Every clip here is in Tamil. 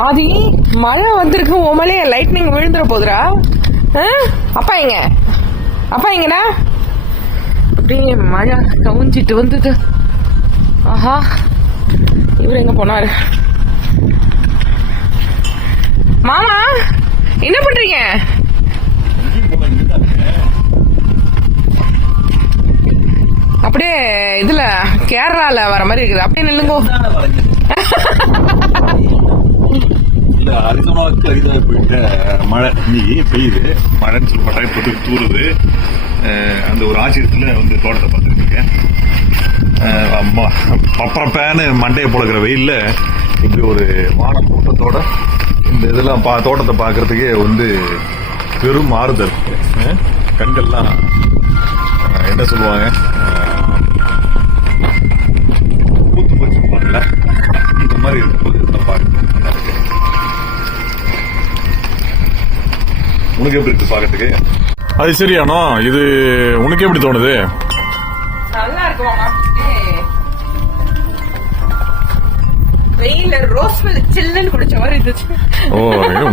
ஆதி மழை வந்திருக்கு, உமலே லைட்னிங் விழுந்துற போதுரா. அப்பா எங்க? அப்பா எங்கடா? அப்படியே மழை கவுஞ்சிட்டு வந்தது. ஆஹா, இவர் எங்க போனாரு? மாமா என்ன பண்றீங்க? அப்படியே இதுல கேரளால வர மாதிரி இருக்குது. அப்படியே நில்லுங்கோ. போயிட்ட மழை இன்னைக்கு பெய்யுது. மழைன்னு சொல்லி பட்டாயத்து தூருது. அந்த ஒரு ஆச்சரியத்துல வந்து தோட்டத்தை பார்த்துருக்கீங்க. பப்பரப்பேன்னு மண்டையை பொழக்கிற வெயில்ல இப்படி ஒரு வான கூட்டத்தோட இந்த இதெல்லாம் தோட்டத்தை பார்க்கறதுக்கே வந்து பெரும் ஆறுதல். கண்கள்லாம் என்ன சொல்லுவாங்க, பூத்து போச்சுப்பாங்கல்ல, இந்த மாதிரி இருக்கும்போது இதெல்லாம் பார்க்க. உனக்கு எப்படி இருக்கு பார்க்கறதுக்கு? அது சரியானோ? இது உனக்கு எப்படி தோணுது? நல்லா இருக்கு மாமா. வெயில்ல ரோஸ் மில்க் சில்லுன்னு குடிச்ச மாதிரி இருந்துச்சு. ஓ,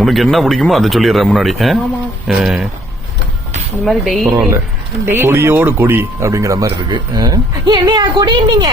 உனக்கு என்ன பிடிக்குமோ அதை சொல்லிடுறேன் முன்னாடி. இந்த மாதிரி டெய்லி கொடியோடு கொடி அப்படிங்கிற மாதிரி இருக்கு. என்னையா கொடி நீங்க?